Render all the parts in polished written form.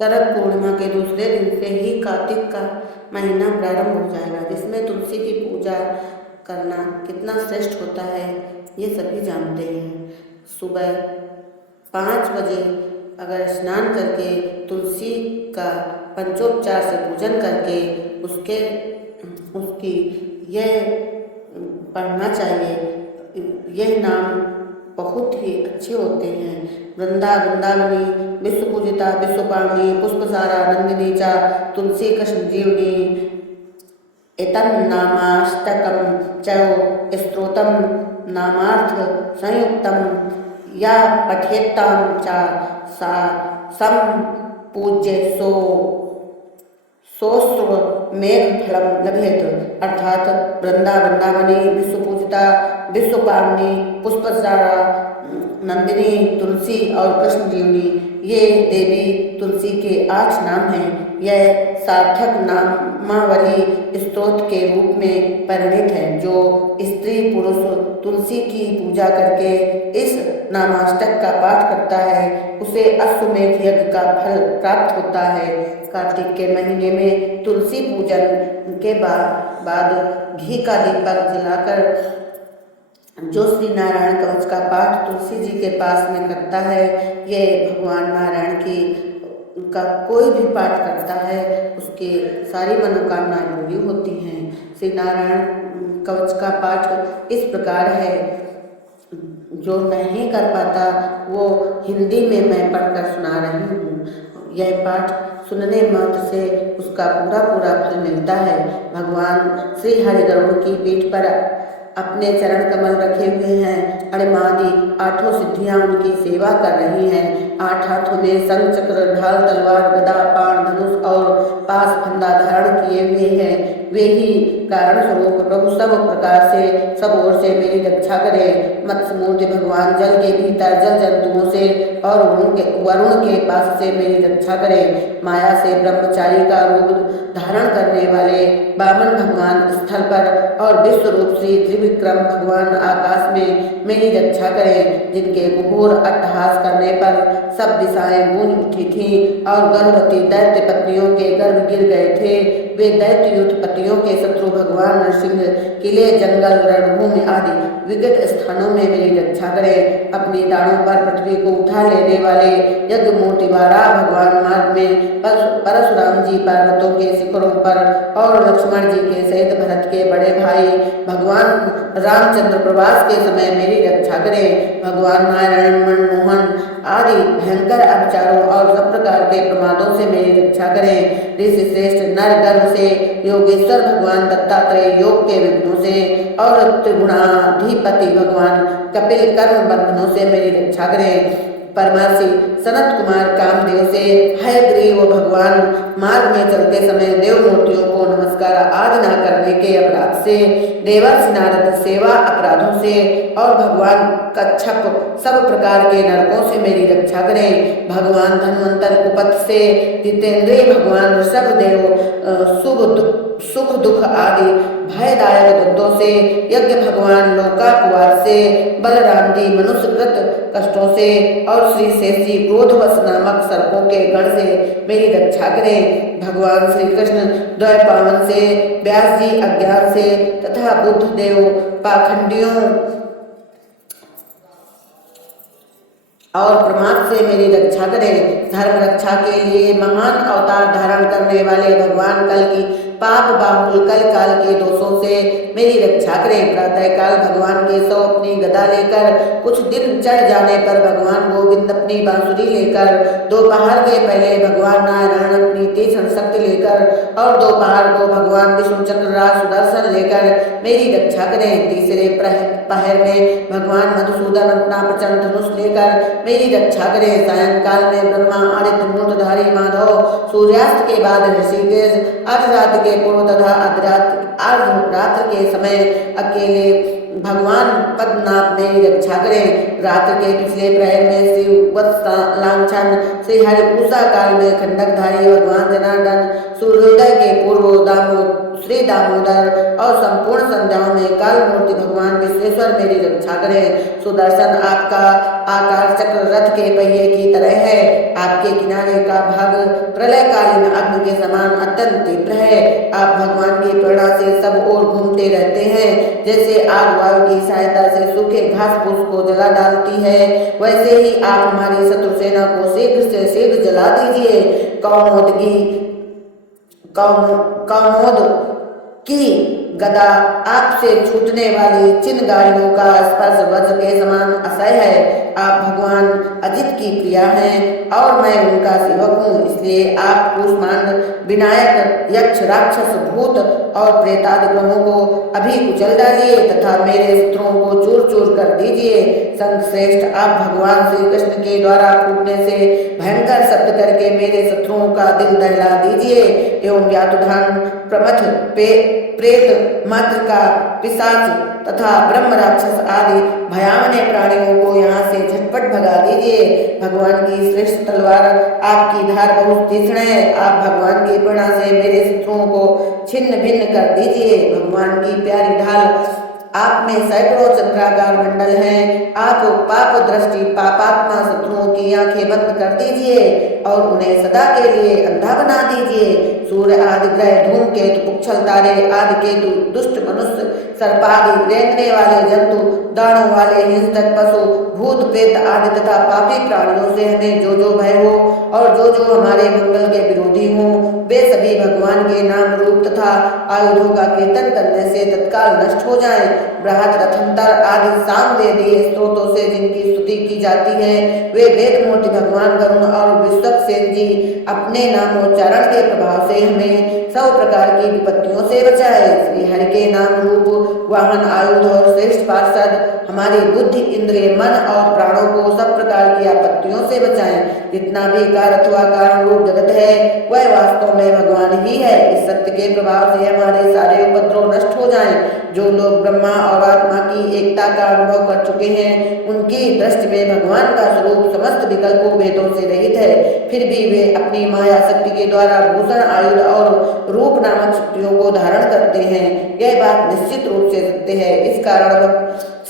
शरद पूर्णिमा के दूसरे दिन से ही कार्तिक का महीना प्रारंभ हो जाएगा, जिसमें तुलसी की पूजा करना कितना श्रेष्ठ होता है ये सभी जानते हैं। सुबह 5 बजे अगर स्नान करके तुलसी का पंचोपचार से पूजन करके उसकी यह पढ़ना चाहिए। यह नाम बहुत ही अच्छे होते हैं। वृंदा वृंदावनी विश्व पूजिता विश्वपावनी पुष्पसारा नंदिनी चा तुलसी कृष्ण जीवनी एतन्नामाष्टकं च स्तोत्रम नामार्थ संयुक्तम या पठेत्तां च सा सम पूज्य सोस्व मेघ फलम लभेत। अर्थात वृंदा वृंदावनी विश्वपूजिता विश्वपावनी पुष्पसारा नंदिनी तुलसी और कृष्ण जीवनी ये देवी तुलसी के 8 नाम हैं। यह सार्थक नामावली स्तोत्र के रूप में परिणित है। जो स्त्री पुरुष तुलसी की पूजा करके इस नामाष्टक का पाठ करता है उसे अश्वमेध यज्ञ का फल प्राप्त होता है। कार्तिक के महीने में तुलसी पूजन के बाद घी का दीपक जलाकर जो श्री नारायण कवच का पाठ तुलसी जी के पास में करता है, ये भगवान नारायण की का कोई भी पाठ करता है उसके सारी मनोकामनाएं पूरी होती हैं। श्री नारायण कवच का पाठ इस प्रकार है, जो नहीं कर पाता वो हिंदी में मैं पढ़कर सुना रही हूँ। यह पाठ सुनने मात्र से उसका पूरा फल मिलता है। भगवान श्री हरि गरुड़ की पीठ पर अपने चरण कमल रखे हुए हैं। अणिमादि 8 सिद्धियां उनकी सेवा कर रही हैं। 8 हाथों में शंख चक्र ढाल तलवार गदा बाण धनुष और पास फंदा धारण किए हुए हैं। वे ही कारण स्वरूप प्रभु सब प्रकार से सब ओर से मेरी रक्षा करें। मत्स्य मूर्ति भगवान जल के भीतर जल जंतुओं से और वरुण के पास से मेरी रक्षा करें। माया से ब्रह्मचारी का रूप धारण करने वाले वामन भगवान स्थल पर और विश्व रूप श्री त्रिविक्रम भगवान आकाश में मेरी रक्षा करें। जिनके घोर अट्टहास करने पर सब दिशाएं गूंज उठी थीं और गर्भवती दैत्य पत्नियों के गर्भ गिर गए थे। वे दैत्य युद्ध पतियों के शत्रु भगवान नरसिंह किले जंगल रणभूमि आदि विकट स्थानों में मेरी रक्षा करें। अपनी दाढ़ों पर पृथ्वी को उठा लेने वाले यज्ञ मूर्ति वाराह भगवान मार्ग में परशुराम जी पर्वतों के शिखरों पर और लक्ष्मण जी के सहित भरत के बड़े भाई भगवान रामचंद्र प्रवास के समय मेरी रक्षा करें। भगवान नारायण मनमोहन आदि भयंकर अपचारों और सब प्रकार के प्रमादों से मेरी रक्षा करें। ऋषि श्रेष्ठ नर गर्भ से योगेश्वर भगवान दत्तात्रेय योग के विघ्नों से और त्रिगुणाधिपति भगवान कपिल कर्म बंधनों से मेरी रक्षा करें। परमार्शी सनत कुमार कामदेव से हयग्रीव भगवान मार्ग में चलते समय देव मूर्तियों को नमस्कार आदि न करने के अपराध से, देवर्षि नारद सेवा अपराधों से और भगवान कच्छप सब प्रकार के नरकों से मेरी रक्षा करें। भगवान धन्वंतर कुपथ से, जितेंद्रिय भगवान ऋषभ देव सुख दुख आदि भयदायक द्वंद्वों से, यज्ञ भगवान लोकापवाद से, बलराम जी मनुष्यकृत कष्टों से और श्री शेष जी क्रोधवश नामक सर्पों के गण से मेरी रक्षा करें। भगवान श्री कृष्ण द्वैपावन से, व्यास जी अज्ञान से तथा बुद्ध देव पाखंडियों और प्रमाद से मेरी रक्षा करें। धर्म रक्षा के लिए महान अवतार धारण करने वाले भगवान कल की पाप बाहुल कल काल के दोषों से मेरी रक्षा करें। प्रातः काल भगवान केशव अपनी गदा लेकर, कुछ दिन चढ़ जाने पर भगवान गोविंद अपनी बांसुरी लेकर, दोपहर के पहले भगवान नारायण अपनी तीक्ष्ण शक्ति लेकर और दोपहर को भगवान विष्णु चक्रराज सुदर्शन लेकर मेरी रक्षा करें। तीसरे पहर में भगवान मधुसूदन अपना प्रचंड धनुष लेकर मेरी रक्षा करें। सायंकाल में ब्रह्मा आदित्य मूर्तधारी माधव, सूर्यास्त के बाद ऋषिकेश, अर्धरात्रि के पूर्व तथा अर्धरात्र के समय अकेले भगवान पद्मनाभ मेरी रक्षा करें। रात्र के पिछले प्रहर में श्री लांछन श्री हरि उषा काल में खंडकधारी भगवान जनार्दन, सूर्योदय के पूर्व श्री दामोदर और संपूर्ण संध्याओं में काल मूर्ति भगवान विश्वेश्वर मेरी रक्षा करें। सुदर्शन आपका आकार चक्र रथ के पहिए की तरह है। आपके किनारे का भाग प्रलयकालीन अग्नि के समान अत्यंत तीव्र है। आप भगवान की प्रेरणा से सब ओर घूमते रहते हैं। जैसे आग वायु की सहायता से सूखे घास फूस को जला डालती है, वैसे ही आप हमारी शत्रु सेना को शीघ्र से शीघ्र जला दीजिए। कौमोद की गदा आपसे छूटने वाली चिन्हगारियों का स्पर्श वज्र के समान असह्य है। आप भगवान अजित की प्रिया हैं और मैं उनका सेवक हूँ, इसलिए आप कूष्मांड, विनायक, यक्ष, राक्षस, भूत और प्रेतादि ग्रहों को अभी कुचल डालिए तथा मेरे शत्रुओं को चूर चूर कर दीजिए। संतश्रेष्ठ, आप भगवान श्री कृष्ण के द्वारा फूटने से भयंकर शब्द करके मेरे शत्रुओं का दिल दहला दीजिए एवं व्यातुधान, प्रमथ, प्रेत, मातृका, पिशाच तथा ब्रह्म राक्षस आदि भयावने प्राणियों को यहाँ से झटपट भगा दीजिए। भगवान की श्रेष्ठ तलवार आपकी धार बहुत तीक्ष्ण है। आप भगवान की प्रेरणा से मेरे शत्रुओं को छिन्न भिन्न कर दीजिए। भगवान की प्यारी ढाल आप में सैकड़ों चंद्राकार मंडल हैं। आप पाप दृष्टि पापात्मा शत्रुओं की आंखें बंद कर दीजिए और उन्हें सदा के लिए अंधा बना दीजिए। सूर्य आदि ग्रह, धूमकेतु, पुच्छल तारे आदि केतु, दुष्ट मनुष्य, सर्पादि, रेंगने वाले जंतु, दानों वाले हिंसक पशु, भूत प्रेत आदि तथा पापी प्राणियों से हमें जो जो भय हो और जो जो हमारे मंगल के विरोधी हो, वे सभी भगवान के नाम रूप तथा आयुधों का कीर्तन करने से तत्काल नष्ट हो जाएं। बृहद, रथंतर आदि सामवेदीय स्त्रोतों से जिनकी स्तुति की जाती है, वे वेद मूर्ति भगवान वरुण और विश्वक्सेन जी अपने नामोच्चारण के प्रभाव से हमें सब प्रकार की विपत्तियों से बचाए। श्री हरि के नाम रूप वाहन, आयुध और श्रेष्ठ पार्षद हमारी बुद्धि, इंद्रिय, मन और प्राणों को सब प्रकार की आपत्तियों से बचाएं। जितना भी कार अथवा कारण रूप जगत है वह वास्तव में भगवान ही है। इस सत्य के प्रभाव से हमारे सारे उपद्रव नष्ट हो जाएं। जो लोग ब्रह्मा और आत्मा की एकता का अनुभव कर चुके हैं, उनकी दृष्टि में भगवान का स्वरूप समस्त विकल्पों भेदों से रहित है। फिर भी वे अपनी माया शक्ति के द्वारा भूषण, आयुध और रूप नामक शक्तियों को धारण करते हैं। यह बात निश्चित रूप से सत्य है। इस कारण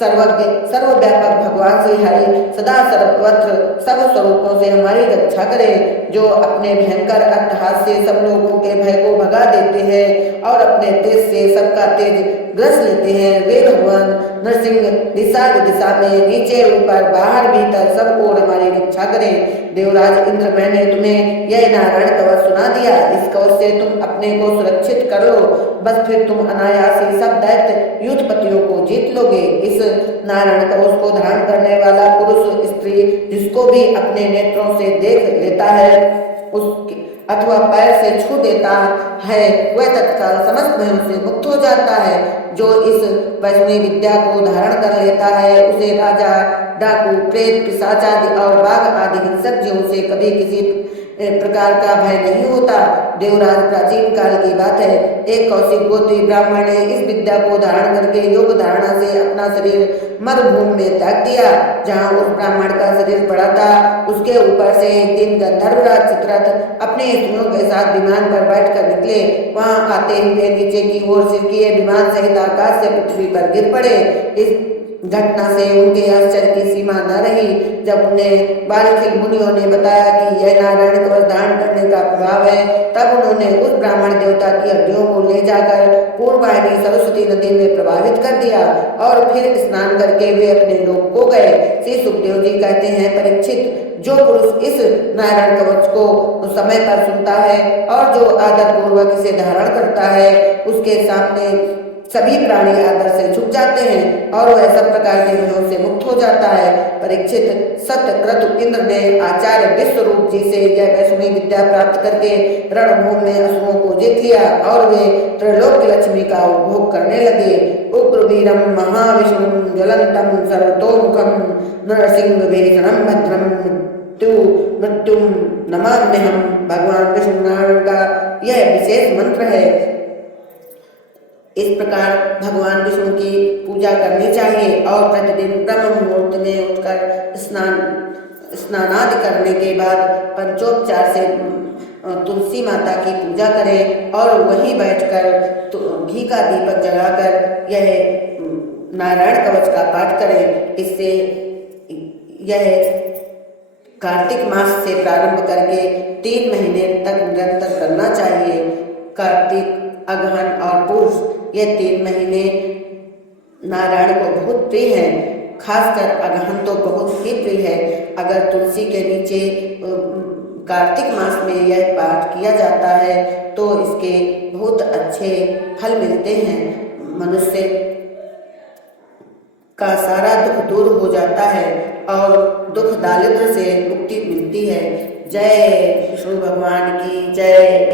सर्वज्ञ, सर्वव्यापक भगवान श्री हरि सदा सर्वत्र सब स्वरूपों से हमारी रक्षा करें। जो अपने भयंकर अट्टहास से सब लोगों के भय को भगा देते हैं और अपने तेज से सबका तेज ग्रस लेते हैं, वे भगवान नरसिंह दिशा दिशा में नीचे ऊपर बाहर भीतर सब ओर हमारी रक्षा करें। देवराज इंद्र, मैंने तुम्हें यह नारायण कवच सुना दिया। इस कवच से तुम अपने को सुरक्षित कर लो, बस फिर तुम अनायास ही सब दैत्य युद्धपतियों को जीत लोगे। इस नारायण कवच को धारण करने वाला पुरुष, स्त्री जिसको भी अपने नेत्रों से देख लेता है उसके अथवा पैर से छू देता है, वह तत्काल समस्त भयों से मुक्त हो जाता है। जो इस वैष्णवी विद्या को धारण कर लेता है, उसे राजा, डाकू, प्रेत, पिशाच आदि और बाघ आदि हिंसक जीवों से कभी किसी प्रकार का भय नहीं होता। देवराज, प्राचीन काल की बात है, एक कौशिक गोत्री ब्राह्मण ने इस विद्या को धारण करके योग धारणा से अपना शरीर मरुभूमि में त्याग दिया। जहाँ उस ब्राह्मण का शरीर पड़ा था, उसके ऊपर से एक दिन गंधर्वराज चित्ररथ अपने स्त्रियों के साथ विमान पर बैठकर निकले। वहां आते हुए नीचे की ओर सिरकिए विमान सहित आकाश से पृथ्वी पर गिर पड़े। इस घटना से उनके आश्चर्य की सीमा न रही। जब उन्हें बालखिल मुनियों ने बताया कि यह नारायण कवच धारण करने का प्रभाव है, तब उन्होंने उस ब्राह्मण देवता की हड्डियों को ले जाकर पूर्ववाहिनी सरस्वती नदी में प्रवाहित कर दिया और फिर स्नान करके वे अपने लोक को गए। श्री सुखदेव जी कहते हैं, परीक्षित, जो पुरुष इस नारायण कवच को समय पर सुनता है और जो आदर पूर्वक इसे धारण करता है, उसके सामने सभी प्राणी आदर से झुक जाते हैं और वह सब प्रकार के भयों से मुक्त हो जाता है। परीक्षित, सत्यक्रतु इंद्र ने आचार्य विश्वरूप जी से यह वैष्णवी विद्या प्राप्त करके रणभूमि में असुरों को जीत लिया और वे त्रैलोक्य लक्ष्मी का उपभोग करने लगे। उग्र वीरम महाविष्णु ज्वलंतम सर्वतोमुखम नरसिंह भीषणम भद्रम मृत्युम नमाम्यहम। भगवान विष्णु नारायण का यह विशेष मंत्र है। इस प्रकार भगवान विष्णु की पूजा करनी चाहिए और प्रतिदिन ब्रह्म मुहूर्त में उठकर स्नानादि करने के बाद पंचोपचार से तुलसी माता की पूजा करें और वहीं बैठकर घी का दीपक जलाकर यह नारायण कवच का पाठ करें। इससे यह कार्तिक मास से प्रारंभ करके 3 महीने तक निरंतर करना चाहिए। कार्तिक, अगहन और पुष ये 3 महीने नारायण को बहुत प्रिय हैं। खासकर अगहन तो बहुत ही प्रिय है। अगर तुलसी के नीचे कार्तिक मास में यह पाठ किया जाता है तो इसके बहुत अच्छे फल मिलते हैं। मनुष्य का सारा दुख दूर हो जाता है और दुख दारिद्र्य से मुक्ति मिलती है। जय विष्णु भगवान की जय।